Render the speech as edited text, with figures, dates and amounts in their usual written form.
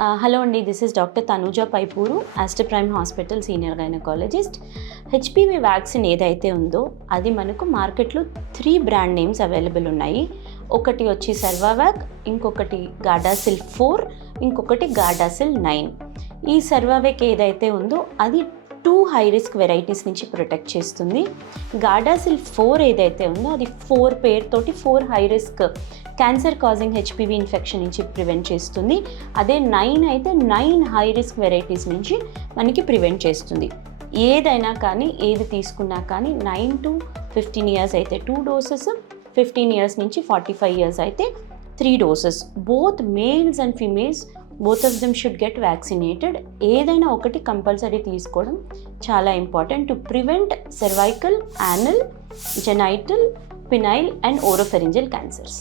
Hello అండి, this is doctor Tanuja Paipuru, Aster Prime hospital senior gynaecologist. HPV vaccine ఏదైతే ఉందో అది మనకు మార్కెట్లో 3 బ్రాండ్ నేమ్స్ అవైలబుల్ ఉన్నాయి. ఒకటి వచ్చి సర్వావాక్, ఇంకొకటి గార్డాసిల్ 4, ఇంకొకటి గార్డాసిల్ 9. ఈ సర్వావాక్ ఏదైతే ఉందో అది 2 హై రిస్క్ వెరైటీస్ నుంచి ప్రొటెక్ట్ చేస్తుంది. గార్డాసిల్ 4 ఏదైతే ఉందో అది 4 పేరుతోటి 4 high risk cancer causing HPV infection నుంచి ప్రివెంట్ చేస్తుంది. అదే 9 అయితే 9 హై రిస్క్ వెరైటీస్ నుంచి మనకి ప్రివెంట్ చేస్తుంది. ఏదైనా కానీ ఏది తీసుకున్నా కానీ 9 to 15 ఇయర్స్ అయితే 2 డోసెస్, 15 ఇయర్స్ నుంచి 45 ఇయర్స్ అయితే 3 doses. Both males and females both of them should get vaccinated. ఏదైనా ఒకటి కంపల్సరీ తీసుకోవడం చాలా important to prevent cervical, anal, genital, penile and oropharyngeal cancers.